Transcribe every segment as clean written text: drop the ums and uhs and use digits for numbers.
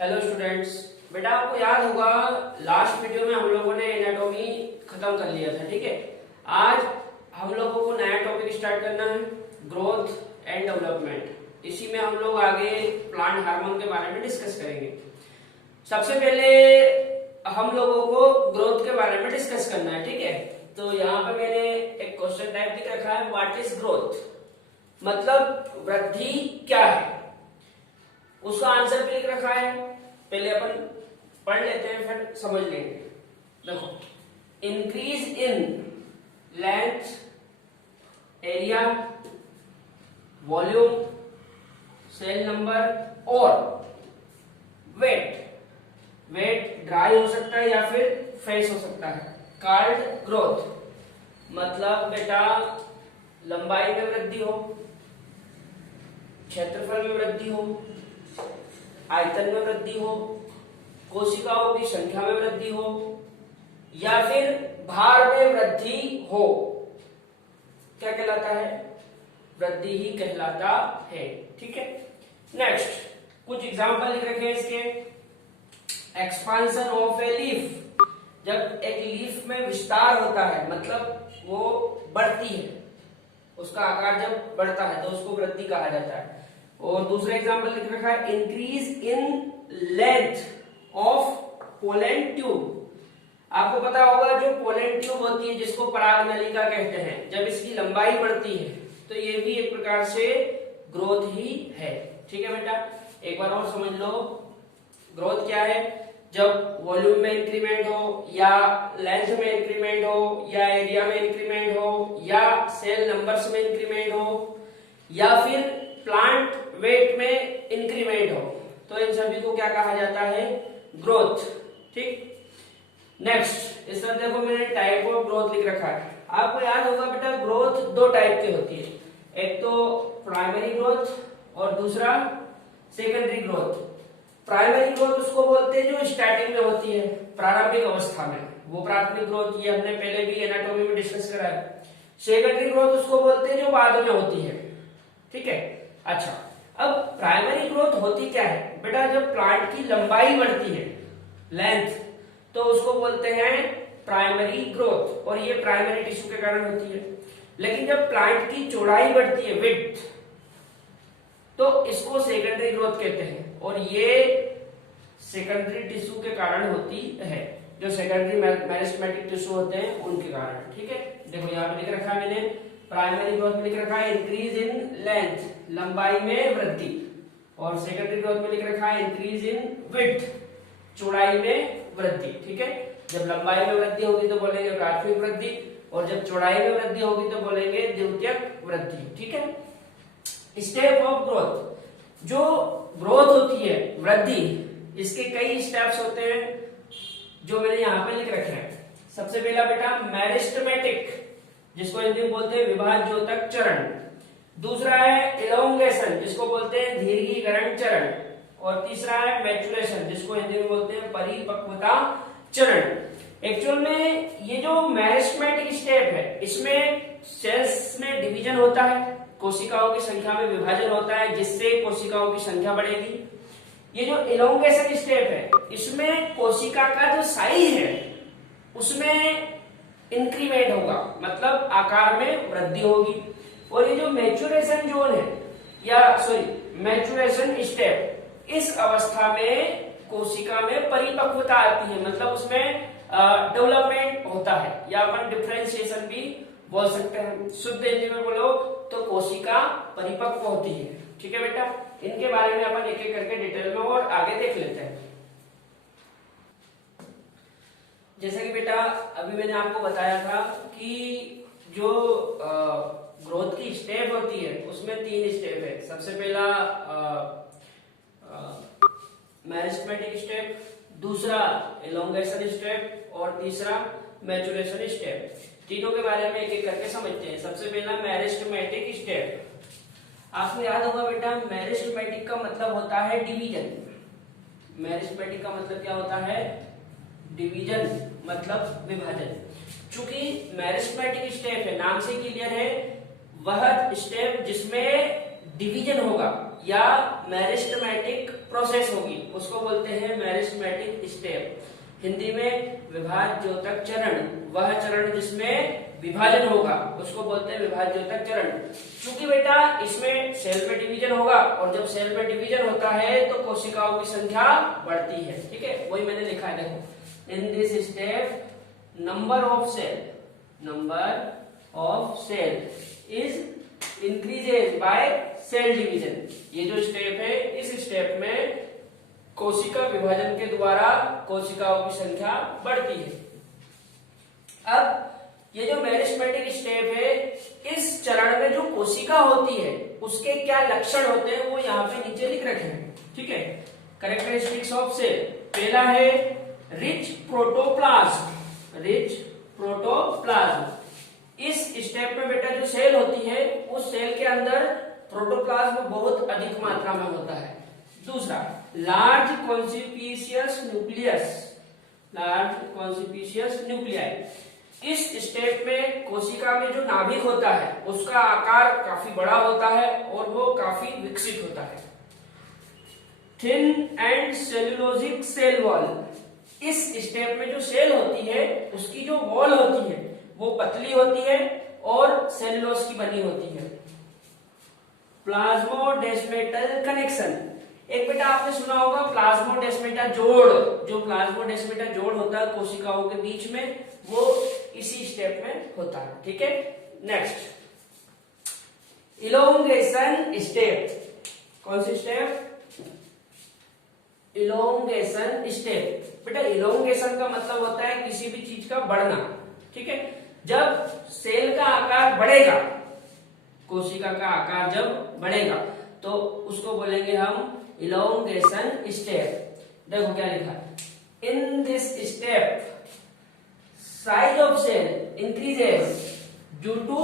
Hello students. बेटा आपको याद होगा लास्ट वीडियो में हम लोगों ने एनाटॉमी खत्म कर लिया था, ठीक है। आज हम लोगों को नया टॉपिक स्टार्ट करना है, ग्रोथ एंड डेवलपमेंट। इसी में हम लोग आगे प्लांट हार्मोन के बारे में डिस्कस करेंगे। सबसे पहले हम लोगों को ग्रोथ के बारे में डिस्कस करना है, ठीक है। तो यहाँ पे मैंने एक क्वेश्चन टाइप लिख रखा है, व्हाट इज ग्रोथ, मतलब वृद्धि क्या है। उसका आंसर भी लिख रखा है, पहले अपन पढ़ लेते हैं फिर समझ लेंगे। देखो, increase in length, area, volume, cell number और वेट। वेट ड्राई हो सकता है या फिर फ्रेश हो सकता है। कॉल्ड ग्रोथ, मतलब बेटा लंबाई में वृद्धि हो, क्षेत्रफल में वृद्धि हो, आयतन में वृद्धि हो, कोशिकाओं की संख्या में वृद्धि हो या फिर भार में वृद्धि हो, क्या कहलाता है? वृद्धि ही कहलाता है, ठीक है। नेक्स्ट कुछ एग्जांपल लिख रखे हैं इसके। एक्सपांशन ऑफ ए लीफ, जब एक लीफ में विस्तार होता है मतलब वो बढ़ती है, उसका आकार जब बढ़ता है तो उसको वृद्धि कहा जाता है। और दूसरा एग्जांपल लिख रखा है, increase in length of pollen tube. आपको पता होगा जो पोलन ट्यूब होती है जिसको पराग नलिका कहते हैं, जब इसकी लंबाई बढ़ती है तो ये भी एक प्रकार से ग्रोथ ही है, ठीक है बेटा। एक बार और समझ लो, ग्रोथ क्या है? जब वॉल्यूम में इंक्रीमेंट हो या लेंथ में इंक्रीमेंट हो या एरिया में इंक्रीमेंट हो या सेल नंबर्स में इंक्रीमेंट हो या फिर प्लांट वेट में इंक्रीमेंट हो, तो इन सभी को क्या कहा जाता है? ग्रोथ, ठीक। नेक्स्ट इस तरह देखो, मैंने टाइप ऑफ ग्रोथ लिख रखा है। आपको याद होगा बेटा ग्रोथ दो टाइप की होती है, एक तो प्राइमरी ग्रोथ और दूसरा सेकेंडरी ग्रोथ। प्राइमरी ग्रोथ उसको बोलते हैं जो स्टार्टिंग में होती है, प्रारंभिक अवस्था में, वो प्राथमिक ग्रोथ, ये हमने पहले भी एनाटॉमी में डिस्कस करा है। सेकेंडरी ग्रोथ उसको बोलते हैं जो बाद में होती है, ठीक है। अच्छा, अब प्राइमरी ग्रोथ होती क्या है बेटा? जब प्लांट की लंबाई बढ़ती है, लेंथ, तो उसको बोलते हैं प्राइमरी ग्रोथ, और ये प्राइमरी टिश्यू के कारण होती है। लेकिन जब प्लांट की चौड़ाई बढ़ती है, विड्थ, तो इसको सेकेंडरी ग्रोथ कहते हैं, और ये सेकेंडरी टिश्यू के कारण होती है, जो सेकेंडरी मेरिस्टेमेटिक टिश्यू होते हैं उनके कारण, ठीक है। देखो यहाँ पे लिख रखा है मैंने, प्राइमरी ग्रोथ में लिख रखा है इंक्रीज इन लेंथ, लंबाई में वृद्धि, और सेकेंडरी ग्रोथ में लिख रखा है इंक्रीज इन विड्थ, चौड़ाई में वृद्धि, ठीक है। जब लंबाई में वृद्धि होगी तो बोलेंगे प्राथमिक वृद्धि, और जब चौड़ाई में वृद्धि होगी तो बोलेंगे द्वितीयक वृद्धि, ठीक है। स्टेप ऑफ ग्रोथ, जो ग्रोथ होती है, वृद्धि, इसके कई स्टेप्स होते हैं जो मैंने यहाँ पे लिख रखे हैं। सबसे पहला बेटा मेरिस्टेमेटिक, जिसको हिंदी में बोलते हैं विभाज्योतक चरण। दूसरा है एलोंगेशन, जिसको बोलते हैं दीर्घीकरण चरण। और तीसरा है मैचुरेशन, जिसको हिंदी में बोलते हैं परिपक्वता चरण। एक्चुअल में ये जो मेरिस्टेमेटिक स्टेप है, इसमें सेल्स में डिवीजन होता है, कोशिकाओं की संख्या में विभाजन होता है, जिससे कोशिकाओं की संख्या बढ़ेगी। ये जो एलोंगेशन स्टेप है, इसमें कोशिका का जो साइज है उसमें इंक्रीमेंट होगा, मतलब आकार में वृद्धि होगी। और ये जो मैच्योरेशन जोन है, या सॉरी मैच्योरेशन स्टेप, इस अवस्था में कोशिका में परिपक्वता आती है, मतलब उसमें डेवलपमेंट होता है, या अपन डिफरेंशिएशन भी बोल सकते हैं। शुद्ध हिंदी में बोलो तो कोशिका परिपक्व होती है, ठीक है बेटा। इनके बारे में अपन एक एक करके डिटेल में और आगे देख लेते हैं। जैसे कि बेटा अभी मैंने आपको बताया था कि जो ग्रोथ की स्टेप होती है उसमें 3 स्टेप है। सबसे पहला मेरिस्टेमेटिक स्टेप, दूसरा एलोंगेशन स्टेप और तीसरा मैचुरेशन स्टेप। तीनों के बारे में एक एक करके समझते हैं। सबसे पहला मेरिस्टेमेटिक स्टेप। आपको याद होगा बेटा, मेरिस्टेमेटिक का मतलब होता है डिवीजन। मेरिस्टेमेटिक का मतलब क्या होता है? डिवीजन, मतलब विभाजन। चूंकि मेरिस्टेमेटिक स्टेप है, नाम से क्लियर है, वह स्टेप जिसमें डिवीजन होगा या मेरिस्टेमेटिक प्रोसेस होगी उसको बोलते हैं मेरिस्टेमेटिक स्टेप। हिंदी में विभाज्योतक चरण, वह चरण जिसमें विभाजन होगा उसको बोलते हैं विभाज्योतक चरण। क्योंकि बेटा इसमें सेल में डिवीजन होगा और जब सेल में डिवीजन होता है तो कोशिकाओं की संख्या बढ़ती है। ठीक है, वही मैंने लिखा है, देखो in this step number of cell is increases by cell division. ये जो स्टेप है, इस स्टेप में कोशिका विभाजन के द्वारा कोशिकाओं की संख्या बढ़ती है। अब ये जो मेरिस्टेमेटिक स्टेप है, इस चरण में जो कोशिका होती है उसके क्या लक्षण होते हैं वो यहाँ पे नीचे लिख रखे हैं। ठीक है, कैरेक्टरिस्टिक्स ऑफ सेल, पहला है रिच प्रोटोप्लाज्म। इस स्टेप में बेटा जो सेल होती है उस सेल के अंदर प्रोटोप्लाज्म बहुत अधिक मात्रा में होता है। दूसरा, लार्ज कॉन्सिपिशियस न्यूक्लियाई। इस स्टेप में कोशिका में जो नाभिक होता है उसका आकार काफी बड़ा होता है और वो काफी विकसित होता है। Thin and cellulosic cell wall. इस स्टेप में जो सेल होती है उसकी जो वॉल होती है वो पतली होती है और सेल्यूलोज की बनी होती है। Plasmodesmatal connection. एक बेटा आपने सुना होगा प्लाज्मोडेस्मेटा जोड़, जो प्लाज्मोडेस्मेटा जोड़ होता है कोशिकाओं के बीच में, वो इसी स्टेप में होता है। ठीक है, नेक्स्ट इलोंगेशन स्टेप। कौन सी स्टेप? Elongation step. बेटा इलोंगेशन का मतलब होता है किसी भी चीज का बढ़ना। ठीक है, जब सेल का आकार बढ़ेगा, कोशिका का आकार जब बढ़ेगा तो उसको बोलेंगे हम इलोंगेशन स्टेप। देखो क्या लिखा है, in this step size of cell increases due to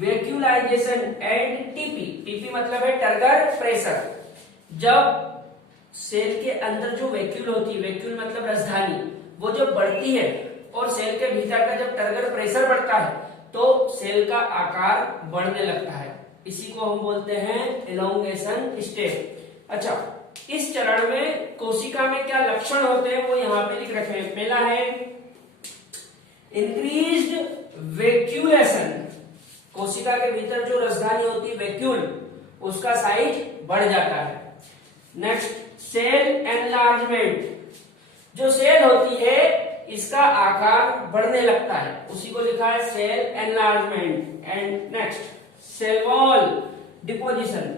vacuolisation and TP. TP मतलब है टर्गर प्रेशर। जब सेल के अंदर जो वैक्यूल होती है, वैक्यूल मतलब राजधानी, वो जब बढ़ती है और सेल के भीतर का जब टर्गर प्रेशर बढ़ता है तो सेल का आकार बढ़ने लगता है। इसी को हम बोलते हैं इलोंगेशन स्टेप। अच्छा, इस चरण में कोशिका में क्या लक्षण होते हैं वो यहाँ पे लिख रखे हैं। पहला है इंक्रीज्ड वैक्यूलेशन। कोशिका के भीतर जो राजधानी होती है वैक्यूल, उसका साइज बढ़ जाता है। Next, cell enlargement. जो सेल होती है इसका आकार बढ़ने लगता है, उसी को लिखा है cell enlargement. And next, cell wall deposition.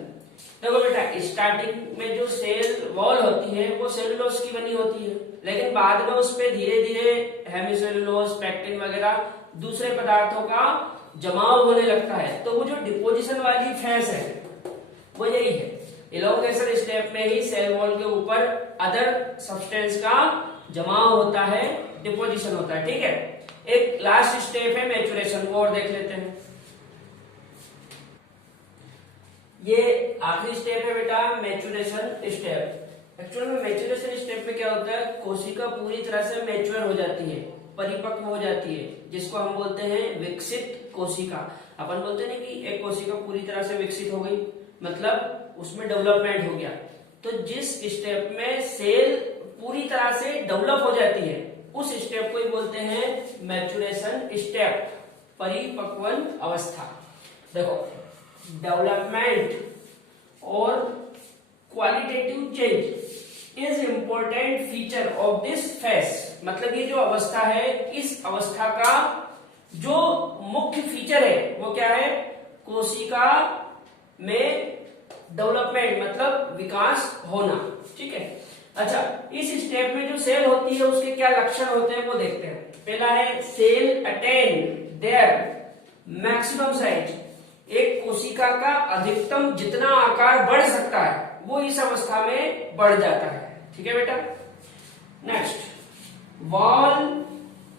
देखो बेटा स्टार्टिंग में जो सेल वॉल होती है वो सेलुलोज की बनी होती है, लेकिन बाद में उस पे धीरे धीरे हेमिसेलुलोज, पैक्टिन वगैरह दूसरे पदार्थों का जमाव होने लगता है। तो वो जो डिपोजिशन वाली फेज है वो यही है। इलोंगेशन स्टेप में ही सेल वॉल के ऊपर अदर सब्सटेंस का जमाव होता है, डिपोजिशन होता है। ठीक है, एक लास्ट स्टेप है मैच्योरेशन, वो और देख लेते हैं। ये आखिरी स्टेप है बेटा मैच्योरेशन स्टेप। एक्चुअल में मैच्योरेशन स्टेप में क्या होता है, कोशिका पूरी तरह से मैच्योर हो जाती है, परिपक्व हो जाती है, जिसको हम बोलते हैं विकसित कोशिका। अपन बोलते हैं कि एक कोशिका पूरी तरह से विकसित हो गई, मतलब उसमें डेवलपमेंट हो गया। तो जिस स्टेप में सेल पूरी तरह से डेवलप हो जाती है उस स्टेप को ही बोलते हैं मैच्योरेशन स्टेप, परिपक्वन अवस्था। देखो डेवलपमेंट और qualitative change is important feature of this phase. मतलब ये जो अवस्था है, इस अवस्था का जो मुख्य फीचर है वो क्या है, कोशिका में डेवलपमेंट मतलब विकास होना। ठीक है, अच्छा इस स्टेप में जो सेल होती है उसके क्या लक्षण होते हैं वो देखते हैं। पहला है cell attain their maximum size. एक कोशिका का अधिकतम जितना आकार बढ़ सकता है वो इस अवस्था में बढ़ जाता है। ठीक है बेटा, नेक्स्ट वॉल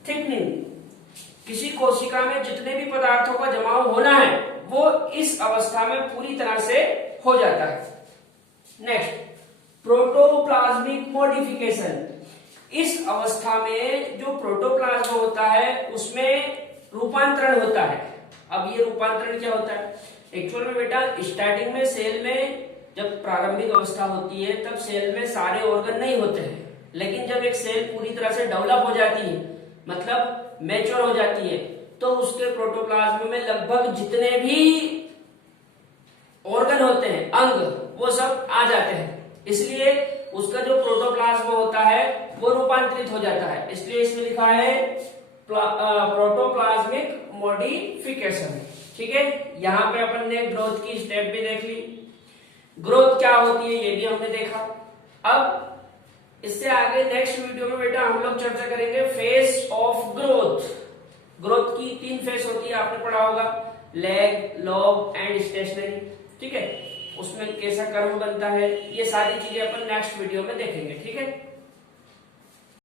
थिकनिंग। किसी कोशिका में जितने भी पदार्थों का जमाव होना है वो इस अवस्था में पूरी तरह से हो जाता है। Next protoplasmic modification. इस अवस्था में जो प्रोटोप्लाज्म होता है उसमें रूपांतरण होता है। अब ये रूपांतरण क्या होता है, एक्चुअल में बेटा स्टार्टिंग में सेल में जब प्रारंभिक अवस्था होती है तब सेल में सारे ऑर्गन नहीं होते हैं, लेकिन जब एक सेल पूरी तरह से डेवलप हो जाती है, मतलब मैच्योर हो जाती है, तो उसके प्रोटोप्लाज्म में लगभग जितने भी ऑर्गन होते हैं, अंग, वो सब आ जाते हैं। इसलिए उसका जो प्रोटोप्लाज्म होता है वो रूपांतरित हो जाता है। इसलिए इसमें लिखा है प्रोटोप्लाज्मिक मॉडिफिकेशन। ठीक है, यहाँ पे अपन ने ग्रोथ की स्टेप भी देख ली, ग्रोथ क्या होती है ये भी हमने देखा। अब इससे आगे नेक्स्ट वीडियो में बेटा हम लोग चर्चा करेंगे फेज ऑफ ग्रोथ। ग्रोथ की 3 फेज होती है, आपने पढ़ा होगा, लैग, लॉग एंड स्टेशनरी। ठीक है, उसमें कैसा कर्व बनता है, ये सारी चीजें अपन नेक्स्ट वीडियो में देखेंगे। ठीक है।